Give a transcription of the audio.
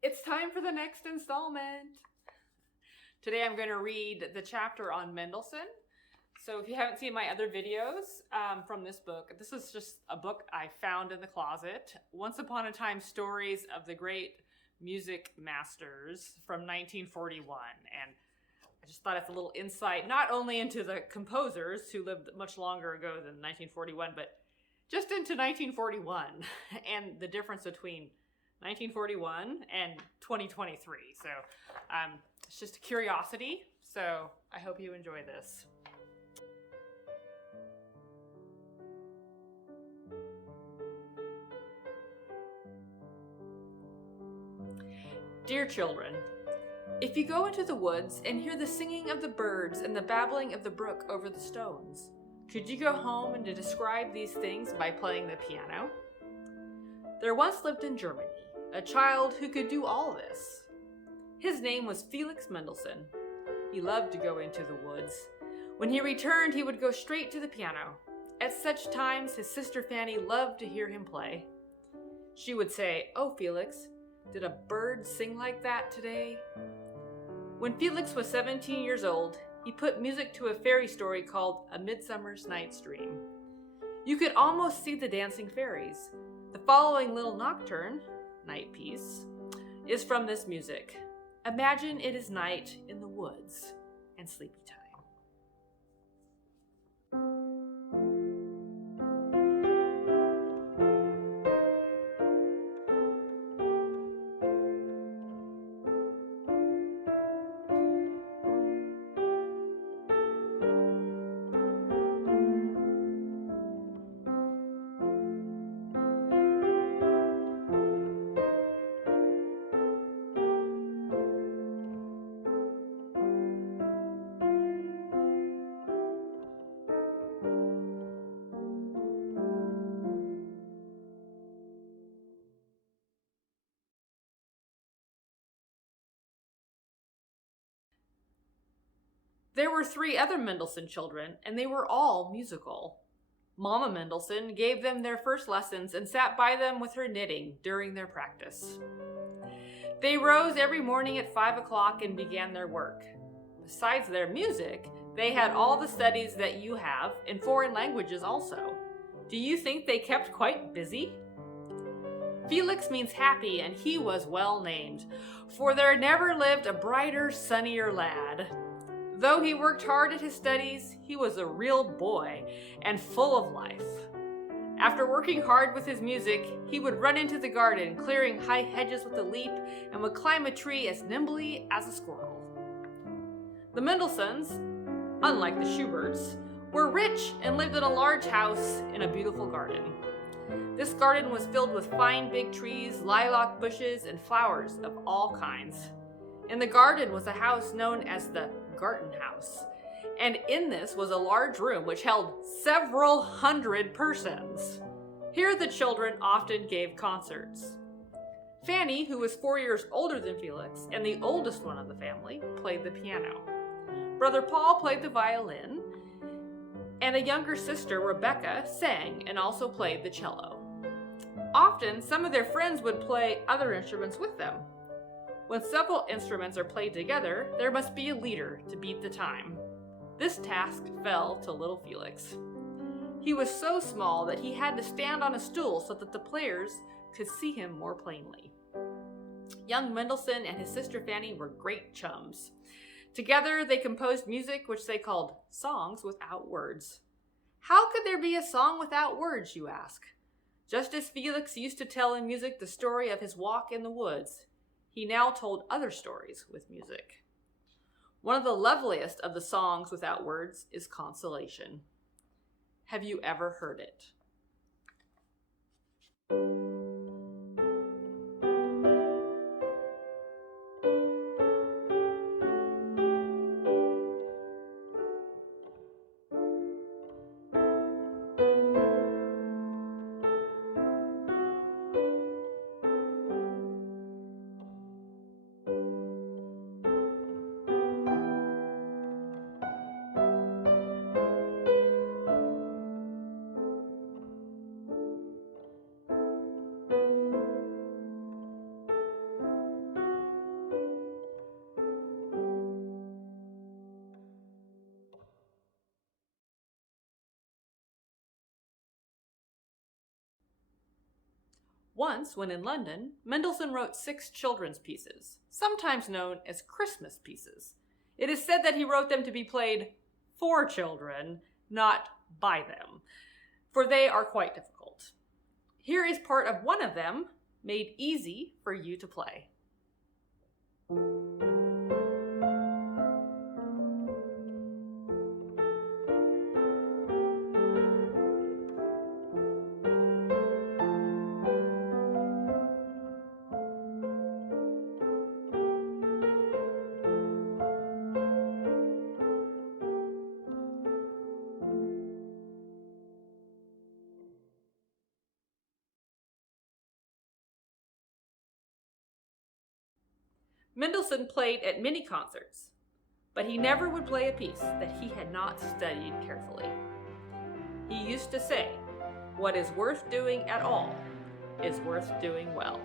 It's time for the next installment. Today I'm going to read the chapter on Mendelssohn. So if you haven't seen my other videos from this book, this is just a book I found in the closet. Once Upon a Time Stories of the Great Music Masters from 1941. And I just thought it's a little insight, not only into the composers who lived much longer ago than 1941, but just into 1941 and the difference between 1941 and 2023. So it's just a curiosity. So I hope you enjoy this. Dear children, if you go into the woods and hear the singing of the birds and the babbling of the brook over the stones, could you go home and describe these things by playing the piano? There once lived in Germany a child who could do all this. His name was Felix Mendelssohn. He loved to go into the woods. When he returned, he would go straight to the piano. At such times, his sister Fanny loved to hear him play. She would say, "Oh, Felix, did a bird sing like that today?" When Felix was 17 years old, he put music to a fairy story called A Midsummer's Night's Dream. You could almost see the dancing fairies. The following little nocturne, night piece, is from this music. Imagine it is night in the woods and sleepy time. There were 3 other Mendelssohn children, and they were all musical. Mama Mendelssohn gave them their first lessons and sat by them with her knitting during their practice. They rose every morning at 5 o'clock and began their work. Besides their music, they had all the studies that you have in foreign languages also. Do you think they kept quite busy? Felix means happy, and he was well named, for there never lived a brighter, sunnier lad. Though he worked hard at his studies, he was a real boy and full of life. After working hard with his music, he would run into the garden, clearing high hedges with a leap, and would climb a tree as nimbly as a squirrel. The Mendelssohns, unlike the Schuberts, were rich and lived in a large house in a beautiful garden. This garden was filled with fine big trees, lilac bushes, and flowers of all kinds. In the garden was a house known as the Garten House, and in this was a large room which held several hundred persons. Here the children often gave concerts. Fanny, who was 4 years older than Felix and the oldest one of the family, played the piano. Brother Paul played the violin, and a younger sister, Rebecca, sang and also played the cello. Often, some of their friends would play other instruments with them. When several instruments are played together, there must be a leader to beat the time. This task fell to little Felix. He was so small that he had to stand on a stool so that the players could see him more plainly. Young Mendelssohn and his sister Fanny were great chums. Together, they composed music which they called songs without words. How could there be a song without words, you ask? Just as Felix used to tell in music the story of his walk in the woods, he now told other stories with music. One of the loveliest of the songs without words is Consolation. Have you ever heard it? Once, when in London, Mendelssohn wrote 6 children's pieces, sometimes known as Christmas pieces. It is said that he wrote them to be played for children, not by them, for they are quite difficult. Here is part of one of them, made easy for you to play. Mendelssohn played at many concerts, but he never would play a piece that he had not studied carefully. He used to say, "What is worth doing at all is worth doing well."